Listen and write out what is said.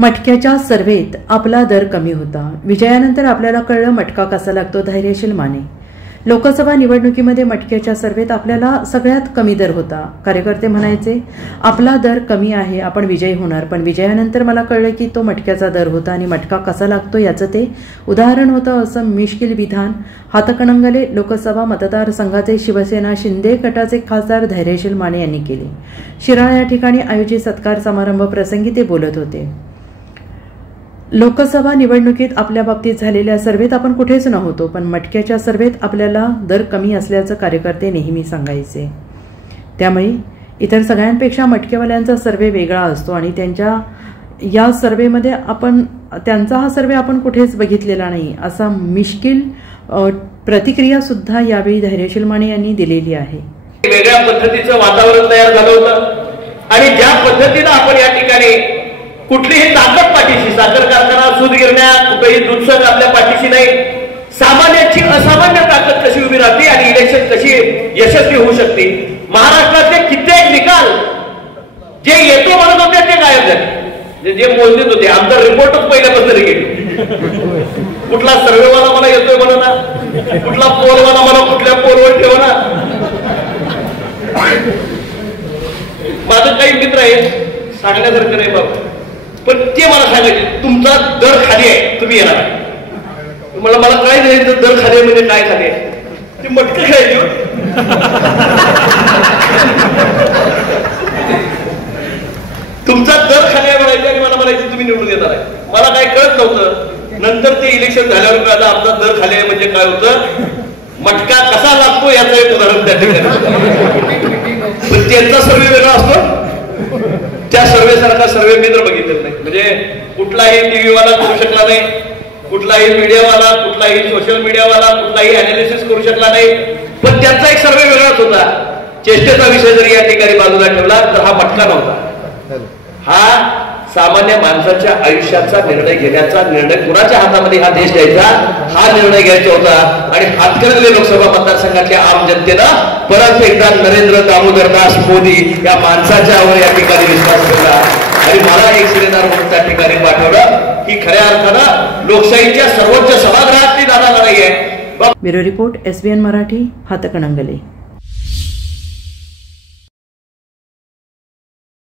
मटक्याच्या सर्वेत आपला दर कमी होता. विजयानंतर आपल्याला कळलं मटका कसा लागतो. धैर्यशील माने. लोकसभा निवडणुकीमध्ये मटक्याच्या सर्वेत आपल्याला सगळ्यात कमी दर होता. कार्यकर्ते म्हणायचे आपला दर कमी आहे, आपण विजयी होणार. पण विजयानंतर मला कळलं की तो मटक्याचा दर होता आणि मटका कसा लागतो याचं ते उदाहरण होतं, असं मिश्किल विधान हातकणंगले लोकसभा मतदारसंघाचे शिवसेना शिंदे गटाचे खासदार धैर्यशील माने यांनी केले. शिराळा या ठिकाणी आयोजित सत्कार समारंभ प्रसंगी ते बोलत होते. लोकसभा निवडणुकीत आपल्या बाबतीत झालेल्या सर्वेत आपण कुठेच नव्हतो, पण मटक्याच्या सर्वेत आपल्याला दर कमी असल्याचं कार्यकर्ते नेहमी सांगायचे. त्यामुळे इतर सगळ्यांपेक्षा मटकेवाल्यांचा सर्वे वेगळा असतो आणि त्यांचा हा सर्वे आपण कुठेच बघितलेला नाही, असा मिश्किल प्रतिक्रिया सुद्धा यावेळी धैर्यशील माने यांनी दिलेली आहे. वेगळ्या पद्धतीचं वातावरण तयार झालं होतं आणि ज्या पद्धतीनं आपण या ठिकाणी कुठलीही ताकद पाठीशी, साखर कारखाना, सूत गिरण्या, कुठेही दूध संघ आपल्या पाठीशी नाही. सामान्याची असामान्य ताकद कशी उभी राहते आणि इलेक्शन कशी यशस्वी होऊ शकते. महाराष्ट्रातले कित्येक निकाल जे येतो म्हणत होते ते गायब झाले. जे मोजणीत होते आमचा रिपोर्टच पहिल्यापासून गेले. कुठला सर्वेवाला मला येतोय म्हणा ना, कुठला पोलवाला मला कुठल्या पोलवर ठेवा ना. माझं काही मित्र आहे सांगण्यासारखं नाही बाबा, पण ते मला सांगायचे तुमचा दर खाली आहे, तुम्ही येणार. मला काय नाही दर खाली आहे म्हणजे काय खाली आहे ते मटकं खायचे. तुमचा दर खाली आहे म्हणायचे आणि मला म्हणायचे तुम्ही निवडून येणार आहे. मला काय कळत नव्हतं. नंतर ते इलेक्शन झाल्यावर कळलं आमचा दर खाली आहे म्हणजे काय होतं, मटका कसा लागतो याचं एक उदाहरण त्या ठिकाणी. पण त्यांचा सर्वे वेगळा असतो. त्या सर्वे सारखा सर्वे मी तर बघितलेला नाही. म्हणजे कुठलाही टीव्हीवाला करू शकला नाही, कुठलाही मीडियावाला, कुठलाही सोशल मीडियावाला कुठलाही अनालिसिस करू शकला नाही. पण त्यांचा एक सर्वे वेगळाच होता. चेष्टेचा विषय जरी या ठिकाणी बाजूला ठेवला तर हा मटका नव्हता. हा सामान्य माणसाच्या आयुष्याचा निर्णय घेण्याचा निर्णय कुणाच्या हातामध्ये हा देश द्यायचा हा निर्णय घ्यायचा होता. आणि हातकणंगले लोकसभा मतदारसंघातल्या आम जनतेनं परत एकदा नरेंद्र दामोदरदास मोदी या माणसाच्या वर या ठिकाणी विश्वास ठेवला आणि मला एक शिलेदार म्हणून त्या ठिकाणी पाठवलं. ही खऱ्या अर्थानं लोकशाहीच्या सर्वोच्च सभागृहातली दादा लढाई आहे. Bureau report SBN Marathi, Hatkanangale.